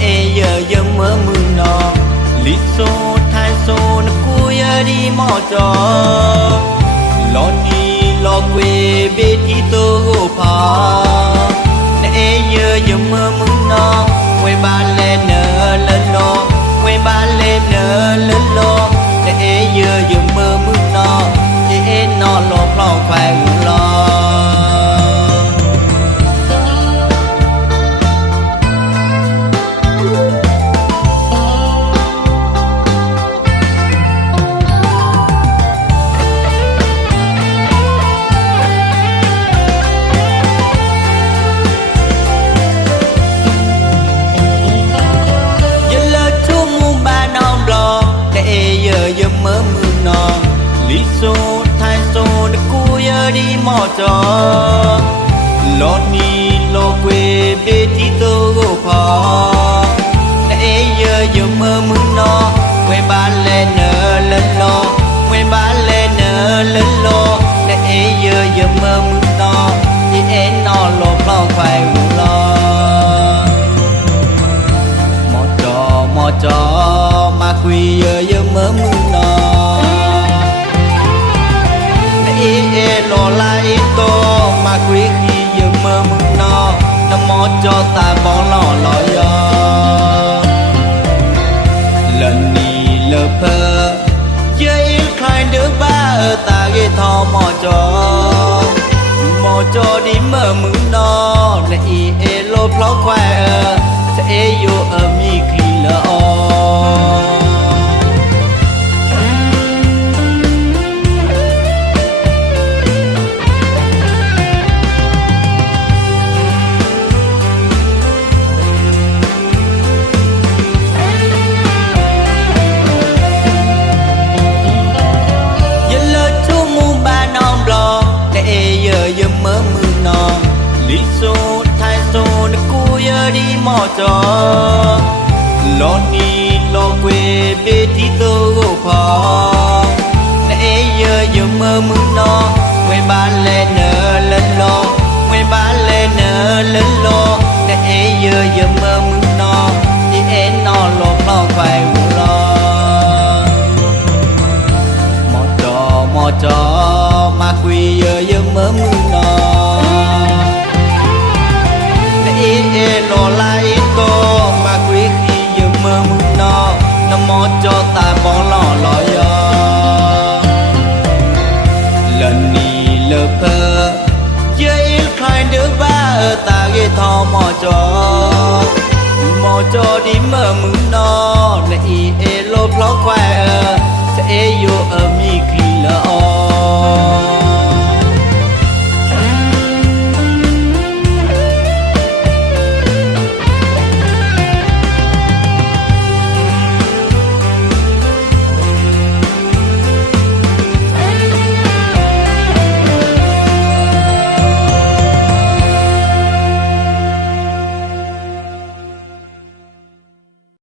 để giờ giờ mơ mừng nó lý số thay số nó cúi đi mò cho lo đi lo quê bê tí tô gô phá để giờ giờ mơ mừng nó quê ba lên nở lên lo quê ba lên nở lên lo để giờ giờ mơ mừng nó để nó lo lo phải lo giờ mơ mừng nó lý số thay số nó cúi đi mò cho lo ni lo quê bê tí tô gô phá để giờ mơ mừng nó quê ba lên nở lên lo quê ba lên nở lên lo để giờ mơ mừng nó thì em nó lo phải lo mò cho mà quy giờ mơ mừng nó để lo lại to mà quy khi giờ mơ mừng nó mò cho ta bỏ lo lần đi lơ phơ chơi khai đứa ba ở ta ghê thò mò cho đi mơ mừng nó để lo phó khoe sẽ vô ở mi khi lỡ giờ mơ mừng nó lý số thay số nó cúi đi mò cho lo đi lo quê bê tí tô gô phá để giờ mơ mừng nó quê ba lên nở lên lo quê ba lên nở lên lo để giờ mơ mừng nó thì em nó lo phải lo mò cho mà quy giờ mơ mừng nó để lo lại to mà quy khi giờ mơ mừng nó mò cho ta bỏ lo lần đi lơ phơ chơi khai đứa ba ở ta ghê thò mò cho đi mơ mừng nó để lo phó khoe